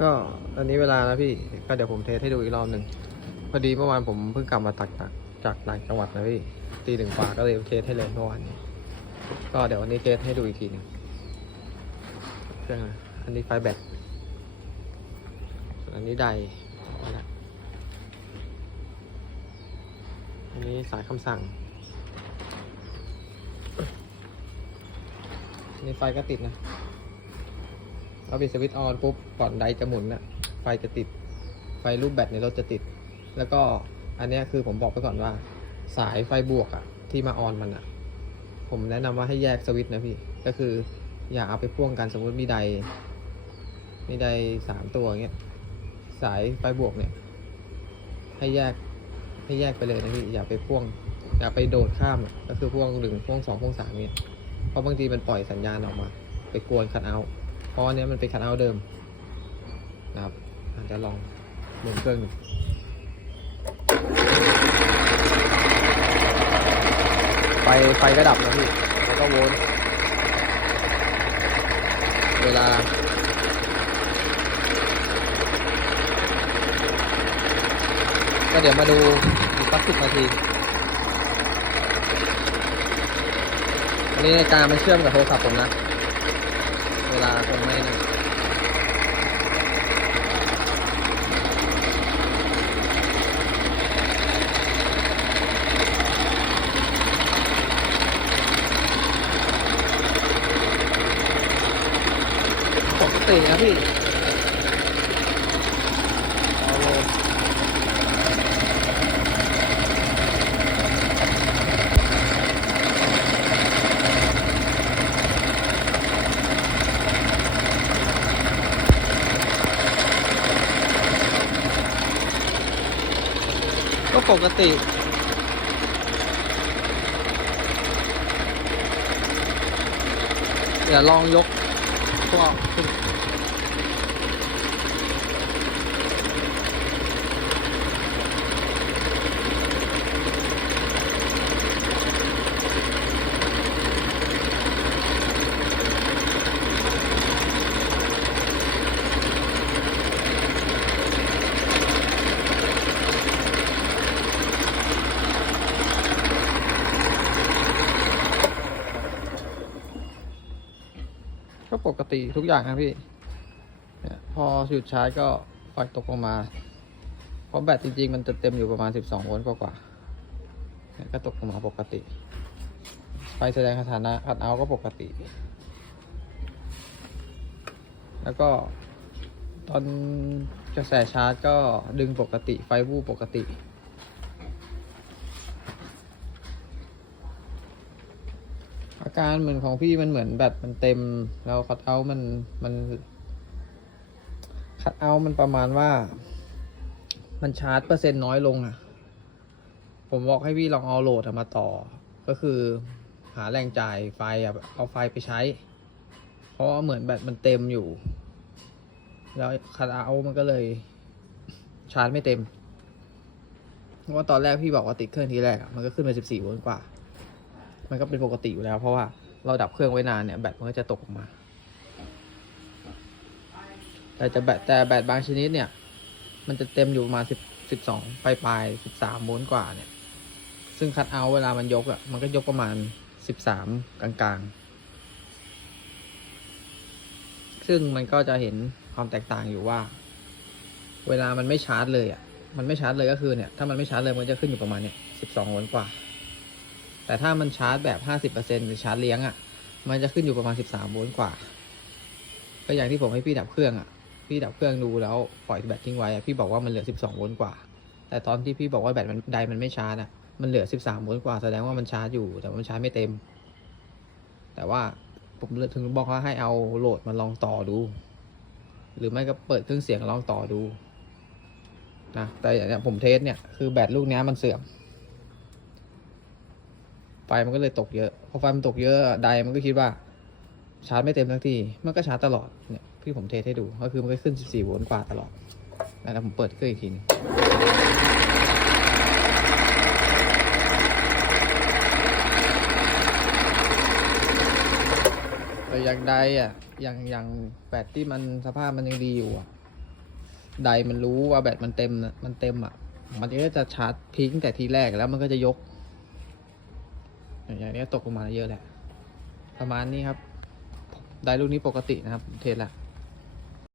ก็ตอนนี้เวลาแล้วพี่ ก็เดี๋ยวผมเทสให้ดูอีกรอบหนึ่งพอดีเมื่อวานผมเพิ่งกลับมาตักจากจากต่างจังหวัดนะพี่ตีหนึ่งกว่าก็เลยเทสให้เลยเมื่อวานนี้ ก็เดี๋ยววันนี้เทสให้ดูอีกทีหนึ่งเครื่องอันนี้ไฟแบตอันนี้ไดนี่แหละอันนี้สายคำสั่ง นี่ไฟก็ติดนะ เราปิดสวิตช์ออนปุ๊บก่อนไดจะหมุนน่ะไฟจะติด ไฟรูปแบตในรถจะติด แล้วก็อันนี้คือผมบอกไปก่อนว่า สายไฟบวกอะที่มาออนมันอะผมแนะนำว่าให้แยกสวิตช์นะพี่ ก็คืออย่าเอาไปพ่วงกันสมมติมีไดมีไดสามตัวอย่างเงี้ย สายไฟบวกเนี่ย ให้แยกให้แยกไปเลยนะพี่ อย่าไปพ่วง อย่าไปโดดข้าม ก็คือพ่วงหนึ่งพ่วงสองพ่วงสามเนี่ย เพราะบางทีมันปล่อยสัญญาณออกมา ไปกวนคัทเอาท์ ราะอันเนี้ยมันเป็นคัทเอาเดิมนะครับอาจจะลองหมุนเครื่องไฟไฟก็ดับนะพี่ แล้วก็วลต์เวลาก็เดี๋ยวมาดูอีกสักสิบนาที อันนี้นาฬิกามันเชื่อมกับโทรศัพท์ผมนะ ลาผมไม่นี่ปกตินะพี่เอาเลย ก็ ปกติ เดี๋ยวลองยกพวกขึ้น ปกติทุกอย่างนะพี่เนี่ยพอหยุดชาร์จก็ไฟตกลงมา เพราะแบตจริงๆ มันจะเต็มอยู่ประมาณ 12 โวลต์กว่าๆเนี่ยก็ตกลงมาปกติ ไฟแสดงสถานะคัดเอาก็ปกติ แล้วก็ตอนกระแสชาร์จก็ดึงปกติไฟวูบปกติ อา การเหมือนของพี่มันเหมือนแบตมันเต็ม แล้วคัดเอามันมันคัดเอามันประมาณว่า มันชาร์จเปอร์เซ็นต์น้อยลงอะ ผมบอกให้พี่ลองเอาโหลดมาต่อ ก็คือหาแรงจ่ายไฟอะเอาไฟไปใช้ เพราะเหมือนแบตมันเต็มอยู่ แล้วคัดเอามันก็เลย ชาร์จไม่เต็มเพราะว่าตอนแรกพี่บอกว่าติดเครื่องทีแรกมันก็ขึ้นไป14โวลต์กว่า มันก็เป็นปกติอยู่แล้ว เพราะว่าเราดับเครื่องไว้นานเนี่ยแบตมันก็จะตกออกมา แต่จะแบตแต่แบตบางชนิดเนี่ย มันจะเต็มอยู่ประมาณสิบสิบสองปลายปลายสิบสามโวลต์กว่าเนี่ย ซึ่งคัดเอาเวลามันยกอะ่ะมันก็ยกประมาณสิบสามกลางๆ ซึ่งมันก็จะเห็นความแตกต่างอยู่ว่า เวลามันไม่ชาร์จเลยอะ่ะมันไม่ชาร์จเลยก็คือเนี่ย ถ้ามันไม่ชาร์จเลยมันจะขึ้นอยู่ประมาณเนี่ยสิบสองโวลต์กว่า แต่ถ้ามันชาร์จแบบห้าสิบเปอร์เซ็นหรือชาร์จเลี้ยงอะ่ะ มันจะขึ้นอยู่ประมาณสิบสามโวลต์กว่า ก็อย่างที่ผมให้พี่ดับเครื่องอะ พี่ดับเครื่องดูแล้วปล่อยแบตทิ้งไว้พี่บอกว่ามันเหลือ 12 โวลต์กว่า แต่ตอนที่พี่บอกว่าแบตมันไดมันไม่ชาร์จอะมันเหลือ 13 โวลต์กว่า แสดงว่ามันชาร์จอยู่ แต่มันชาร์จไม่เต็ม แต่ว่าผมถึงบอกว่าให้เอาโหลดมาลองต่อดู หรือไม่ก็เปิดเครื่องเสียงลองต่อดูนะแต่อย่างเนี้ยผมเทสเนี่ยคือแบตลูกเนี้ยมันเสื่อม ไฟมันก็เลยตกเยอะ พอไฟมันตกเยอะไดมันก็คิดว่าชาร์จไม่เต็มทั้งทีมันก็ชาร์จตลอดเนี่ยพี่ผมเทสให้ดู ก็คือมันก็ขึ้น 14 โวลต์กว่าตลอดแล้วผมเปิดเครื่องอีกทีนึงแต่อย่างใดอะ อย่างอย่างแบตที่มันสภาพมันยังดีอยู่อะไดมันรู้ว่าแบตมันเต็มนะมันเต็มอะ มันก็จะชาร์จพีคตั้งแต่ทีแรกแล้วมันก็จะยก อย่างนี้ตกลงมาเยอะแหละ ประมาณนี้ครับ ได้ลูกนี้ปกตินะครับ เทสละ